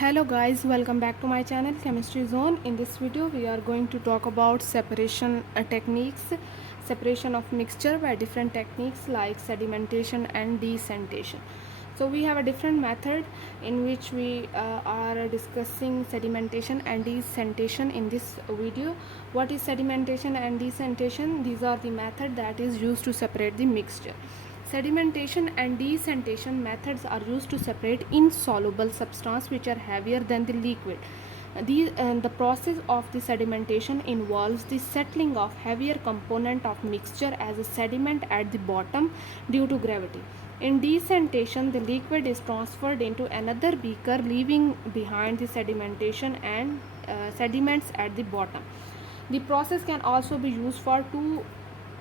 Hello guys, welcome back to my channel Chemistry Zone. In this video we are going to talk about separation techniques, separation of mixture by different techniques like sedimentation and decantation. So we have a different method in which we are discussing sedimentation and decantation in this video. What is sedimentation and decantation? These are the method that is used to separate the mixture. Sedimentation and decantation methods are used to separate insoluble substances which are heavier than the liquid. The process of the sedimentation involves the settling of heavier component of mixture as a sediment at the bottom due to gravity. In decantation, the liquid is transferred into another beaker, leaving behind the sedimentation and sediments at the bottom. The process can also be used for two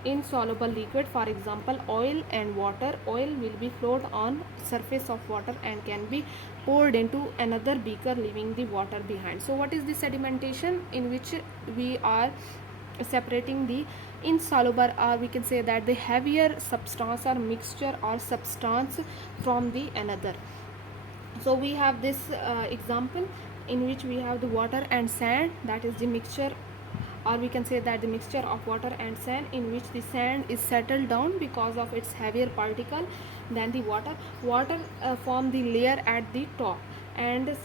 insoluble liquid, for example oil and water. Oil will be float on surface of water and can be poured into another beaker, leaving the water behind. So what is the sedimentation? In which we are separating the insoluble, or we can say that the heavier substance or mixture or substance from the another. So we have this example in which we have the water and sand, that is the mixture, or we can say that the mixture of water and sand, in which the sand is settled down because of its heavier particle than the water. Water form the layer at the top, and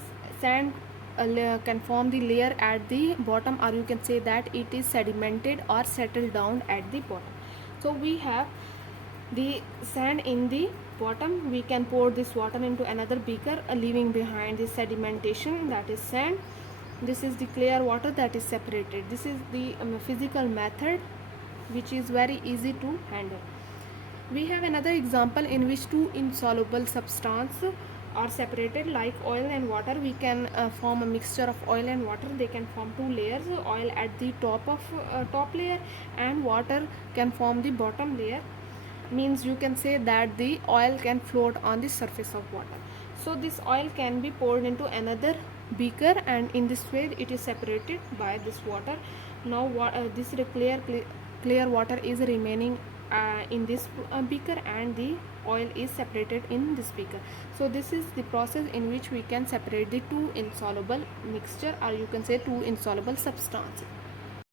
sand can form the layer at the bottom, or you can say that it is sedimented or settled down at the bottom. So we have the sand in the bottom. We can pour this water into another beaker, leaving behind the sedimentation, that is sand. This is the clear water that is separated. This is the physical method which is very easy to handle. We have another example in which two insoluble substances are separated, like oil and water. We can form a mixture of oil and water. They can form two layers, oil at the top of top layer and water can form the bottom layer. Means you can say that the oil can float on the surface of water. So this oil can be poured into another beaker, and in this way it is separated by this water. Now this clear water is remaining in this beaker, and the oil is separated in this beaker. So this is the process in which we can separate the two insoluble mixture, or you can say two insoluble substances.